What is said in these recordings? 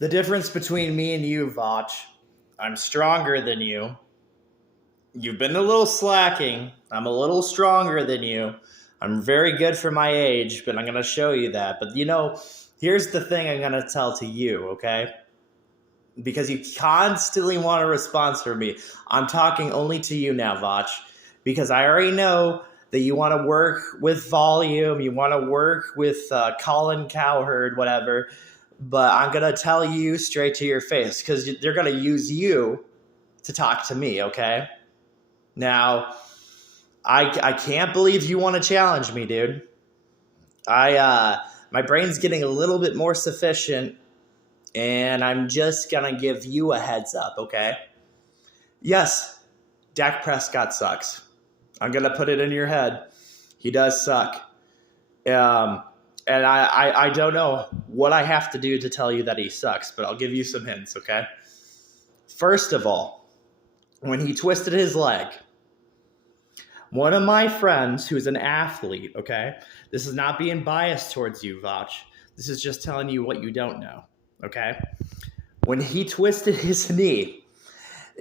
The difference between me and you, voch, I'm stronger than you. You've been a little slacking. I'm a little stronger than you. I'm very good for my age, but I'm going to show you that. But here's the thing I'm going to tell to you, okay? Because you constantly want a response from me. I'm talking only to you now, voch, because I already know that you want to work with volume, you want to work with Colin Cowherd, whatever. But I'm going to tell you straight to your face because they're going to use you to talk to me, okay? Now, I can't believe you want to challenge me, dude. My brain's getting a little bit more sufficient, and I'm just going to give you a heads up, okay? Yes, Dak Prescott sucks. I'm going to put it in your head. He does suck. And I don't know what I have to do to tell you that he sucks, but I'll give you some hints, okay? First of all, when he twisted his leg, one of my friends who's an athlete, okay? This is not being biased towards you, voch. This is just telling you what you don't know, okay? When he twisted his knee,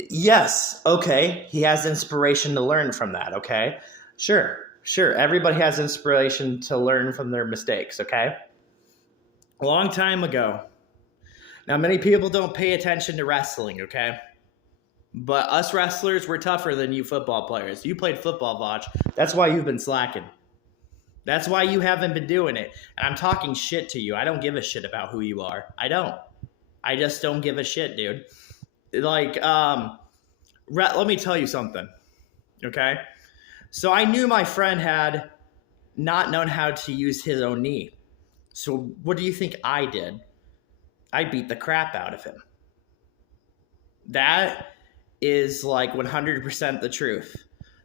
yes, okay, he has inspiration to learn from that, okay? Sure. Everybody has inspiration to learn from their mistakes, okay? A long time ago. Now, many people don't pay attention to wrestling, okay? But us wrestlers, we're tougher than you football players. You played football, voch. That's why you've been slacking. That's why you haven't been doing it. And I'm talking shit to you. I don't give a shit about who you are. I don't. I just don't give a shit, dude. Let me tell you something, okay? So I knew my friend had not known how to use his own knee. So what do you think I did? I beat the crap out of him. That is 100% the truth.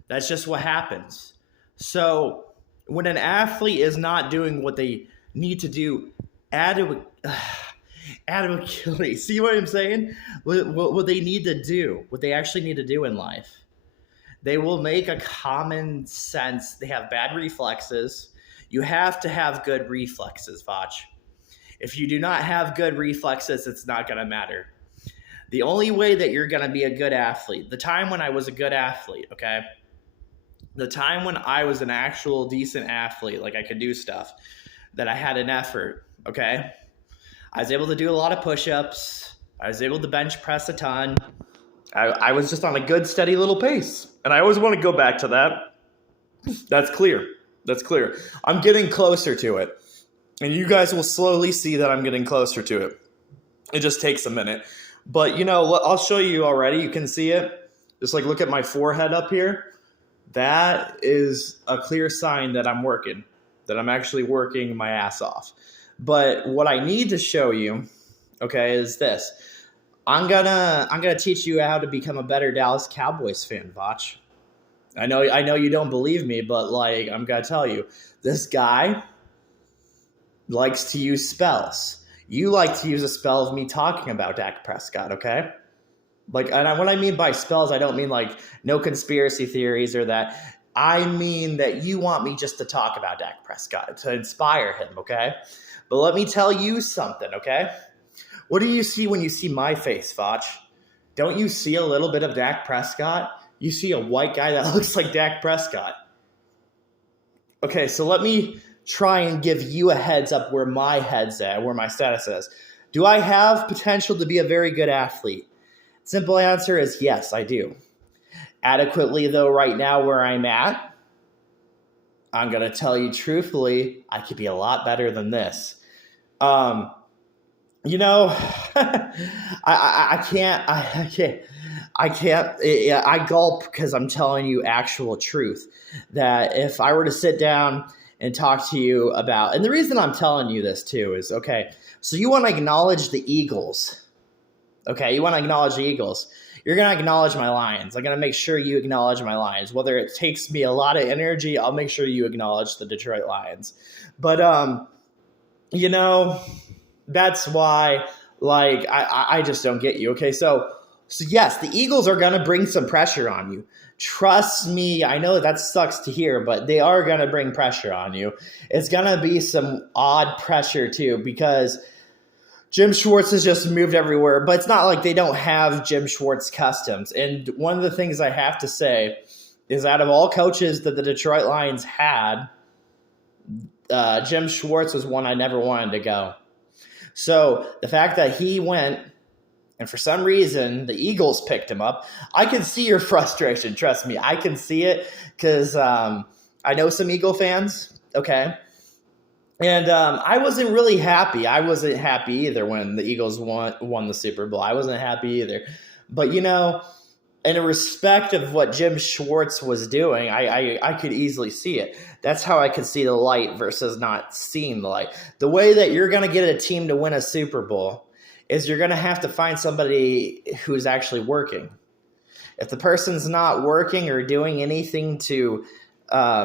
That's just what happens. So when an athlete is not doing what they need to do adequately, see what I'm saying? What they need to do, what they actually need to do in life. They will make a common sense. They have bad reflexes. You have to have good reflexes, voch. If you do not have good reflexes, it's not going to matter. The only way that you're going to be a good athlete, the time when I was a good athlete, okay? The time when I was an actual decent athlete, I could do stuff, that I had an effort, okay? I was able to do a lot of push-ups. I was able to bench press a ton. I was just on a good, steady little pace. And I always want to go back to that. That's clear. I'm getting closer to it. And you guys will slowly see that I'm getting closer to it. It just takes a minute. But, I'll show you already. You can see it. Just look at my forehead up here. That is a clear sign that I'm working, that I'm actually working my ass off. But what I need to show you, okay, is this. I'm gonna teach you how to become a better Dallas Cowboys fan, voch. I know you don't believe me, but I'm gonna tell you, this guy likes to use spells. You like to use a spell of me talking about Dak Prescott, okay? What I mean by spells, I don't mean no conspiracy theories or that. I mean that you want me just to talk about Dak Prescott, to inspire him, okay? But let me tell you something, okay? What do you see when you see my face, voch? Don't you see a little bit of Dak Prescott? You see a white guy that looks like Dak Prescott. Okay, so let me try and give you a heads up where my head's at, where my status is. Do I have potential to be a very good athlete? Simple answer is yes, I do. Adequately, though, right now where I'm at, I'm going to tell you truthfully, I could be a lot better than this. I can't. I gulp because I'm telling you actual truth. That if I were to sit down and talk to you about, and the reason I'm telling you this too is, okay, so you want to acknowledge the Eagles. Okay, you want to acknowledge the Eagles. You're going to acknowledge my Lions. I'm going to make sure you acknowledge my Lions. Whether it takes me a lot of energy, I'll make sure you acknowledge the Detroit Lions. But, that's why, I just don't get you. Okay, so yes, the Eagles are going to bring some pressure on you. Trust me, I know that sucks to hear, but they are going to bring pressure on you. It's going to be some odd pressure too, because Jim Schwartz has just moved everywhere, but it's not like they don't have Jim Schwartz customs. And one of the things I have to say is out of all coaches that the Detroit Lions had, Jim Schwartz was one I never wanted to go. So the fact that he went, and for some reason the Eagles picked him up, I can see your frustration. Trust me, I can see it because I know some Eagle fans, okay? And I wasn't really happy. I wasn't happy either when the Eagles won the Super Bowl. I wasn't happy either. But, in respect of what Jim Schwartz was doing, I could easily see it. That's how I could see the light versus not seeing the light. The way that you're going to get a team to win a Super Bowl is you're going to have to find somebody who's actually working. If the person's not working or doing anything to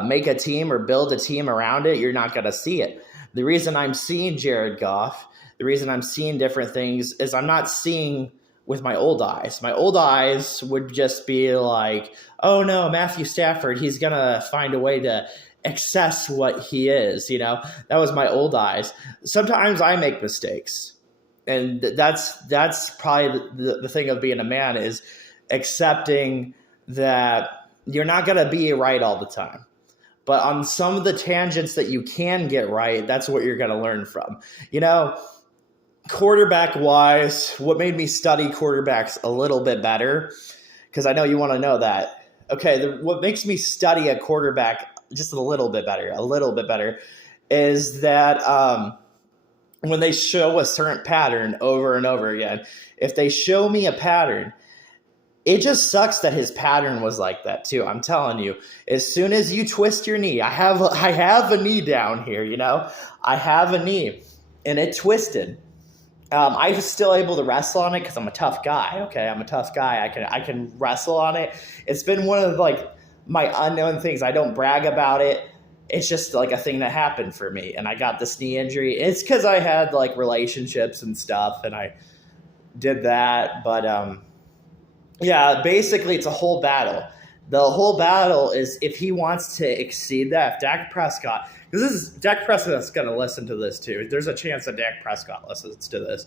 make a team or build a team around it, you're not going to see it. The reason I'm seeing Jared Goff, the reason I'm seeing different things is I'm not seeing with my old eyes. My old eyes would just be like, oh no, Matthew Stafford, he's going to find a way to access what he is. That was my old eyes. Sometimes I make mistakes. And that's probably the thing of being a man is accepting that you're not going to be right all the time. But on some of the tangents that you can get right, that's what you're going to learn from. Quarterback-wise, what made me study quarterbacks a little bit better, because I know you want to know that. Okay, what makes me study a quarterback just a little bit better, is that when they show a certain pattern over and over again, if they show me a pattern, it just sucks that his pattern was like that too. I'm telling you, as soon as you twist your knee, I have a knee down here, I have a knee and it twisted. I was still able to wrestle on it because I'm a tough guy. Okay, I'm a tough guy. I can wrestle on it. It's been one of my unknown things. I don't brag about it. It's just like a thing that happened for me, and I got this knee injury. It's because I had relationships and stuff, and I did that. But yeah, basically it's a whole battle. The whole battle is if he wants to exceed that, if Dak Prescott, because Dak Prescott's going to listen to this too. There's a chance that Dak Prescott listens to this.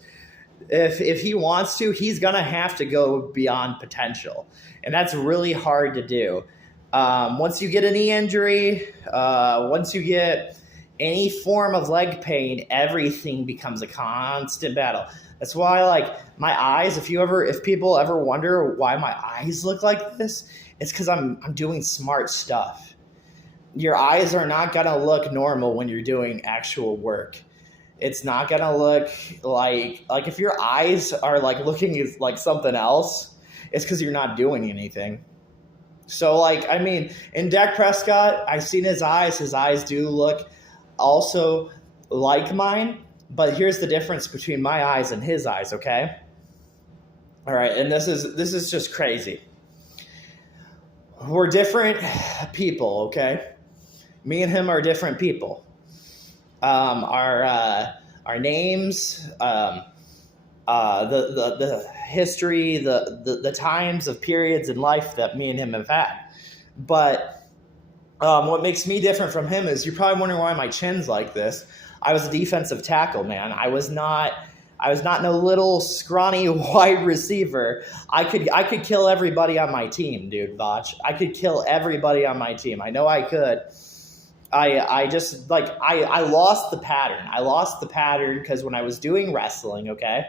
If he wants to, he's going to have to go beyond potential, and that's really hard to do. Once you get a knee injury, once you get any form of leg pain, everything becomes a constant battle. That's why, my eyes, if people ever wonder why my eyes look like this, it's because I'm doing smart stuff. Your eyes are not going to look normal when you're doing actual work. It's not going to look like if your eyes are looking like something else, it's because you're not doing anything. So, in Dak Prescott, I've seen his eyes. His eyes do look also like mine. But here's the difference between my eyes and his eyes, okay? All right, and this is just crazy. We're different people, okay? Me and him are different people. Our names, the history, the times of periods in life that me and him have had. But what makes me different from him is you're probably wondering why my chin's like this. I was a defensive tackle, man. I was not no little scrawny wide receiver. I could kill everybody on my team, dude, Voch. I could kill everybody on my team. I know I could. I just I lost the pattern. I lost the pattern because when I was doing wrestling, okay,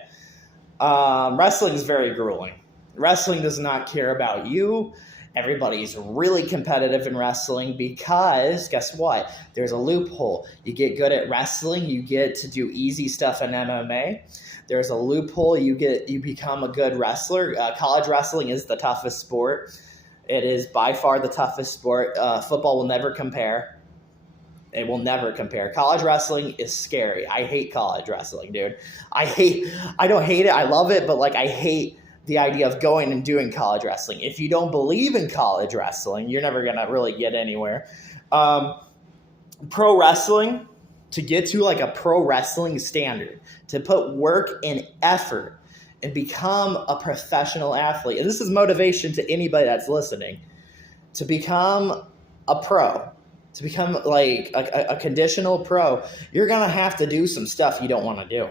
wrestling is very grueling. Wrestling does not care about you. Everybody's really competitive in wrestling because guess what? There's a loophole. You get good at wrestling, you get to do easy stuff in MMA. There's a loophole. You become a good wrestler. College wrestling is the toughest sport. It is by far the toughest sport. Football will never compare. It will never compare. College wrestling is scary. I hate college wrestling, dude. I don't hate it. I love it, but I hate the idea of going and doing college wrestling. If you don't believe in college wrestling, you're never going to really get anywhere. Pro wrestling, to get to a pro wrestling standard, to put work and effort and become a professional athlete. And this is motivation to anybody that's listening. To become a pro, to become a conditional pro, you're going to have to do some stuff you don't want to do.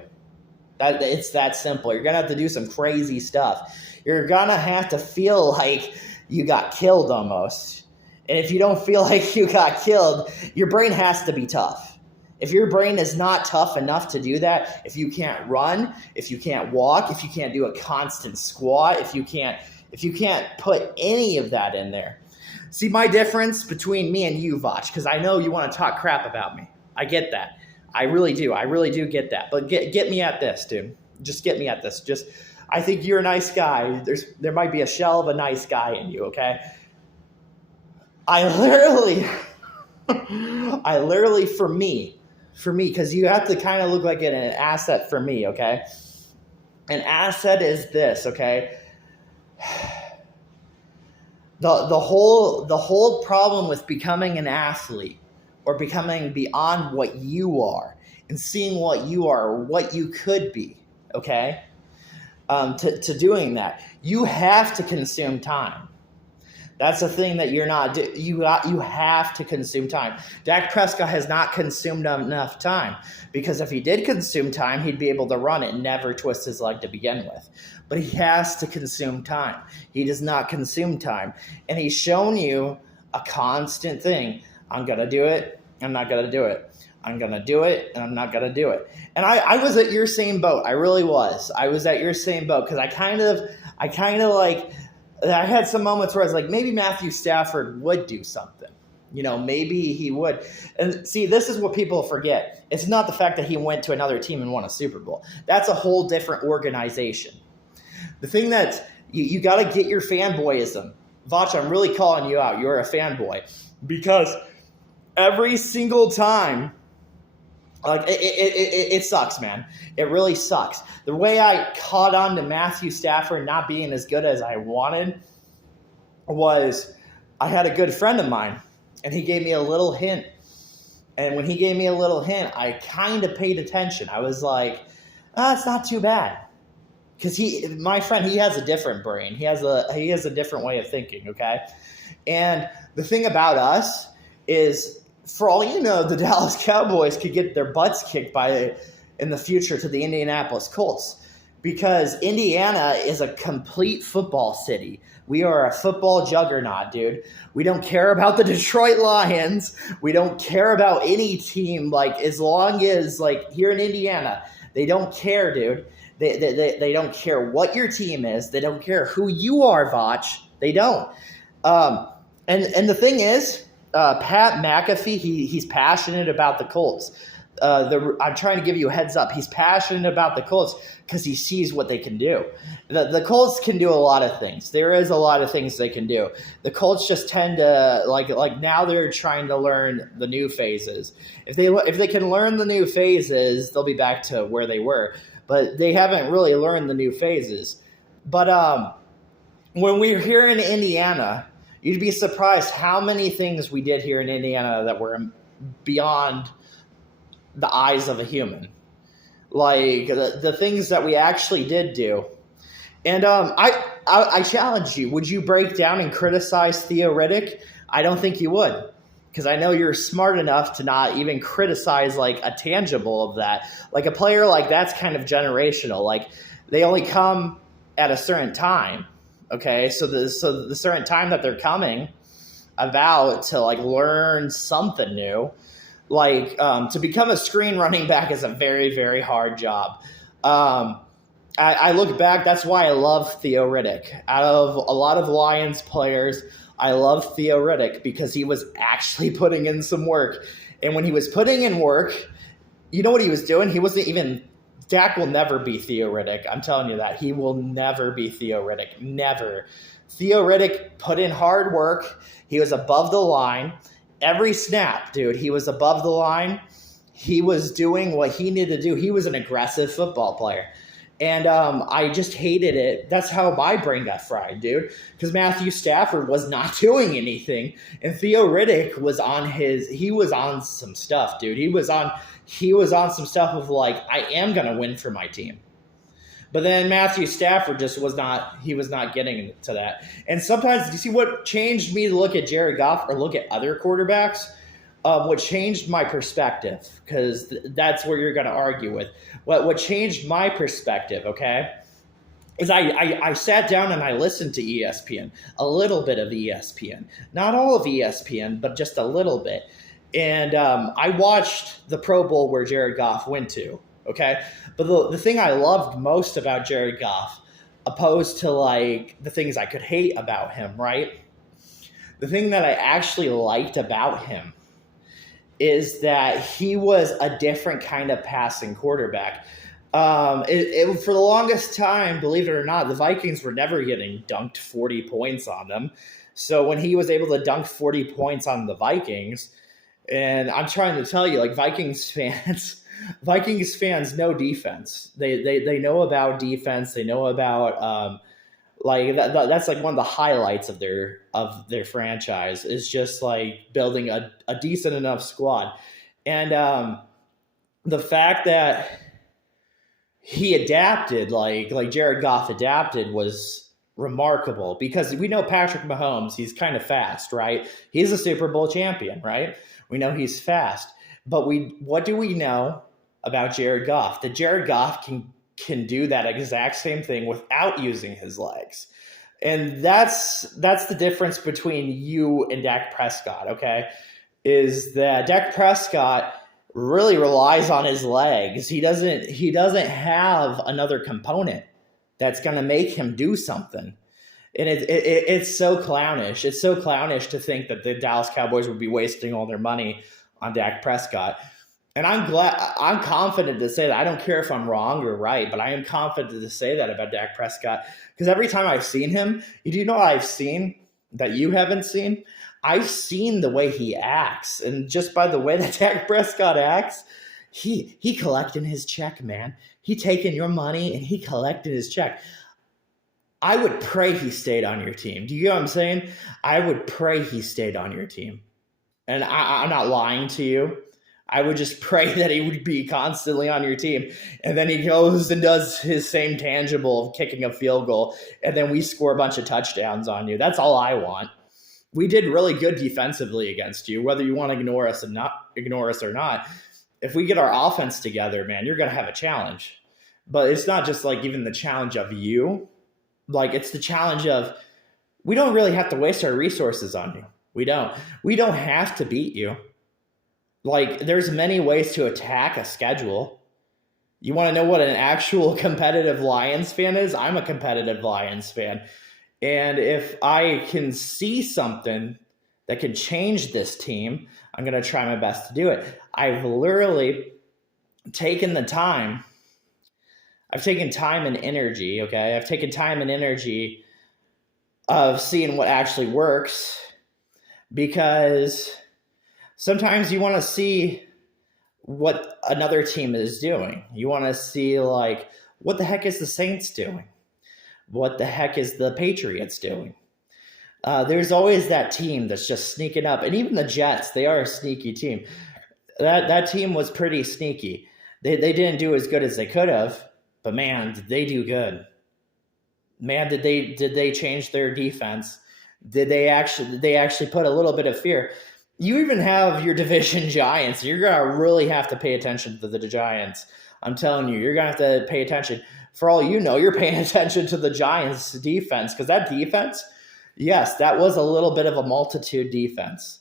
It's that simple. You're going to have to do some crazy stuff. You're going to have to feel like you got killed almost. And if you don't feel like you got killed, your brain has to be tough. If your brain is not tough enough to do that, if you can't run, if you can't walk, if you can't do a constant squat, if you can't put any of that in there. See my difference between me and you, Voch, because I know you want to talk crap about me. I get that. I really do. I really do get that. But get me at this, dude. Just get me at this. I think you're a nice guy. There might be a shell of a nice guy in you, okay? I literally, for me, because you have to kind of look like an asset for me, okay? An asset is this, okay? The whole problem with becoming an athlete or becoming beyond what you are and seeing what you are or what you could be, okay? To doing that, you have to consume time. That's the thing that you're not doing. You have to consume time. Dak Prescott has not consumed enough time, because if he did consume time, he'd be able to run it and never twist his leg to begin with. But he has to consume time. He does not consume time. And he's shown you a constant thing. I'm going to do it. I'm not going to do it. I'm going to do it, and I'm not going to do it. And I was at your same boat. I really was. I was at your same boat, because I kind of like – I had some moments where I was like, maybe Matthew Stafford would do something. Maybe he would. And see, this is what people forget. It's not the fact that he went to another team and won a Super Bowl. That's a whole different organization. The thing that you got to get your fanboyism. Voch, I'm really calling you out. You're a fanboy. Because every single time, like it sucks, man. It really sucks. The way I caught on to Matthew Stafford not being as good as I wanted was I had a good friend of mine, and he gave me a little hint. And when he gave me a little hint, I kind of paid attention. I was like, it's not too bad. Because my friend, he has a different brain. He has a different way of thinking, okay? And the thing about us is, for all you know, the Dallas Cowboys could get their butts kicked in the future to the Indianapolis Colts, because Indiana is a complete football city. We are a football juggernaut, dude. We don't care about the Detroit Lions. We don't care about any team. Like, as long as, like, here in Indiana, they don't care, dude. They don't care what your team is. They don't care who you are, Voch. They don't. And the thing is, Pat McAfee, he's passionate about the Colts. I'm trying to give you a heads up. He's passionate about the Colts because he sees what they can do. The Colts can do a lot of things. There is a lot of things they can do. The Colts just tend to like now they're trying to learn the new phases. If they can learn the new phases, they'll be back to where they were. But they haven't really learned the new phases. But when we're here in Indiana, you'd be surprised how many things we did here in Indiana that were beyond the eyes of a human. Like the things that we actually did do. And I challenge you. Would you break down and criticize Theo Riddick? I don't think you would. Because I know you're smart enough to not even criticize like a tangible of that. Like a player like that's kind of generational. Like they only come at a certain time. Okay, so the certain time that they're coming about to like learn something new, like to become a screen running back is a very, very hard job. I look back, that's why I love Theo Riddick. Out of a lot of Lions players, I love Theo Riddick because he was actually putting in some work. And when he was putting in work, you know what he was doing? He wasn't even – Dak will never be Theo Riddick. I'm telling you that. He will never be Theo Riddick. Never. Theo Riddick put in hard work. He was above the line. Every snap, dude, he was above the line. He was doing what he needed to do. He was an aggressive football player. And I just hated it. That's how my brain got fried, dude. Because Matthew Stafford was not doing anything. And Theo Riddick was he was on some stuff, dude. He was on some stuff of like, I am going to win for my team. But then Matthew Stafford just was not getting to that. And sometimes, do you see what changed me to look at Jared Goff or look at other quarterbacks? what changed my perspective, because that's where you're going to argue with. What changed my perspective, okay, is I sat down and I listened to ESPN, a little bit of ESPN, not all of ESPN, but just a little bit. And I watched the Pro Bowl where Jared Goff went to, okay? But the thing I loved most about Jared Goff, opposed to like the things I could hate about him, right? The thing that I actually liked about him is that he was a different kind of passing quarterback. For the longest time, believe it or not, the Vikings were never getting dunked 40 points on them. So when he was able to dunk 40 points on the Vikings, and I'm trying to tell you, like Vikings fans, Vikings fans know defense. They know about defense. They know about that's like one of the highlights of their franchise is just like building a decent enough squad, and the fact that he adapted, like Jared Goff adapted, was remarkable because we know Patrick Mahomes, he's kind of fast, right? He's a Super Bowl champion, right? We know he's fast, but what do we know about Jared Goff? That Jared Goff can do that exact same thing without using his legs. And that's the difference between you and Dak Prescott, okay? Is that Dak Prescott really relies on his legs. He doesn't have another component that's going to make him do something. And it's so clownish. It's so clownish to think that the Dallas Cowboys would be wasting all their money on Dak Prescott. And I'm confident to say that. I don't care if I'm wrong or right, but I am confident to say that about Dak Prescott because every time I've seen him, you know what I've seen that you haven't seen? I've seen the way he acts, and just by the way that Dak Prescott acts, he collecting his check, man. He taking your money and he collected his check. I would pray he stayed on your team. Do you know what I'm saying? I would pray he stayed on your team. And I'm not lying to you. I would just pray that he would be constantly on your team. And then he goes and does his same tangible of kicking a field goal. And then we score a bunch of touchdowns on you. That's all I want. We did really good defensively against you, whether you want to ignore us or not. If we get our offense together, man, you're going to have a challenge. But it's not just like even the challenge of you. Like it's the challenge of we don't really have to waste our resources on you. We don't. We don't have to beat you. Like there's many ways to attack a schedule. You want to know what an actual competitive Lions fan is? I'm a competitive Lions fan. And if I can see something that can change this team, I'm going to try my best to do it. I've literally taken the time. I've taken time and energy, okay? I've taken time and energy of seeing what actually works because sometimes you want to see what another team is doing. You want to see, like, what the heck is the Saints doing? What the heck is the Patriots doing? There's always that team that's just sneaking up. And even the Jets, they are a sneaky team. That team was pretty sneaky. They didn't do as good as they could have, but man, did they do good. Man, did they change their defense? Did they actually put a little bit of fear? You even have your division Giants. You're going to really have to pay attention to the Giants. I'm telling you, you're going to have to pay attention. For all you know, you're paying attention to the Giants defense because that defense, yes, that was a little bit of a multitude defense.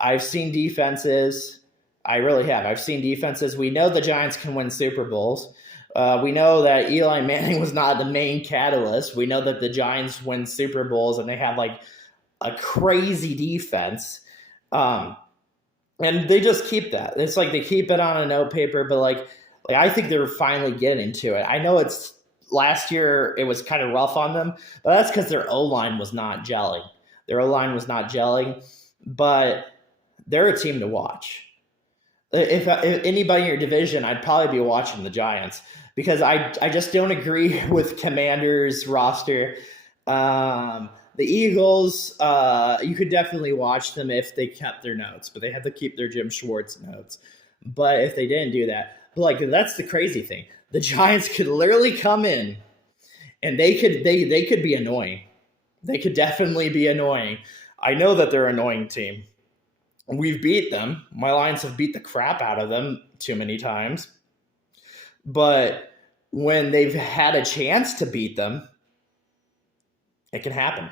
I've seen defenses. I really have. I've seen defenses. We know the Giants can win Super Bowls. We know that Eli Manning was not the main catalyst. We know that the Giants win Super Bowls and they have like a crazy defense. And they just keep that. It's like they keep it on a note paper, but like I think they're finally getting to it. I know it's last year it was kind of rough on them, but that's because their O-line was not gelling. Their O-line was not gelling, but they're a team to watch. If anybody in your division, I'd probably be watching the Giants because I just don't agree with Commanders' roster. The Eagles, you could definitely watch them if they kept their notes, but they had to keep their Jim Schwartz notes. But if they didn't do that, but like that's the crazy thing. The Giants could literally come in and they could be annoying. They could definitely be annoying. I know that they're an annoying team. We've beat them. My Lions have beat the crap out of them too many times. But when they've had a chance to beat them, it can happen.